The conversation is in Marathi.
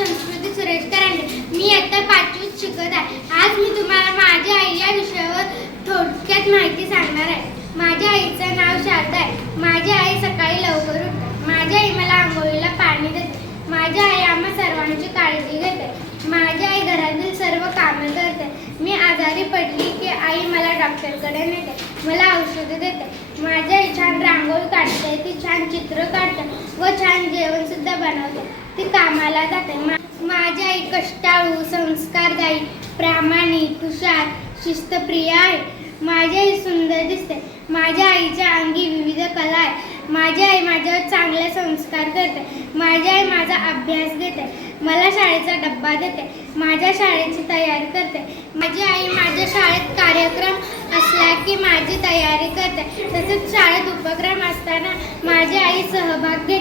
संस्कृती सुरेश करांडे. मी इयत्ता 5वीत शिकत आहे. आज मी तुम्हाला माझ्या आई या विषयावर थोडक्यात माहिती सांगणार आहे. माझ्या आईचं नाव शारदा आहे. माझी आई सकाळी लवकर उठते. माझी आई मला आंघोळीला पाणी देते. माझी आई आम्हा सर्वांची काळजी घेते. माझी आई घरातील सर्व कामे करते. मी आजारी पडली की आई मला डॉक्टरकडे नेते, मला औषधे देते. माझी आई छान रांगोळी काढते, ती छान चित्र काढते व छान जेवण सुद्धा बनवते. ती कामाला जाते. माझी आई कष्टाळू, संस्कारदायी, प्रामाणिक, हुशार, शिस्तप्रिय आहे. माझी आई सुंदर दिसते. माझ्या आईच्या अंगी विविध कला आहे. माझी आई माझ्यावर चांगले संस्कार करते. माझी आई माझा अभ्यास घेते, मला शाळेचा डब्बा देते, माझ्या शाळेची तयारी करते. माझी आई माझ्या शाळेत कार्यक्रम असला की माझी तयारी करते. तसेच शाळेत उपक्रम असताना माझी आई सहभाग घेते.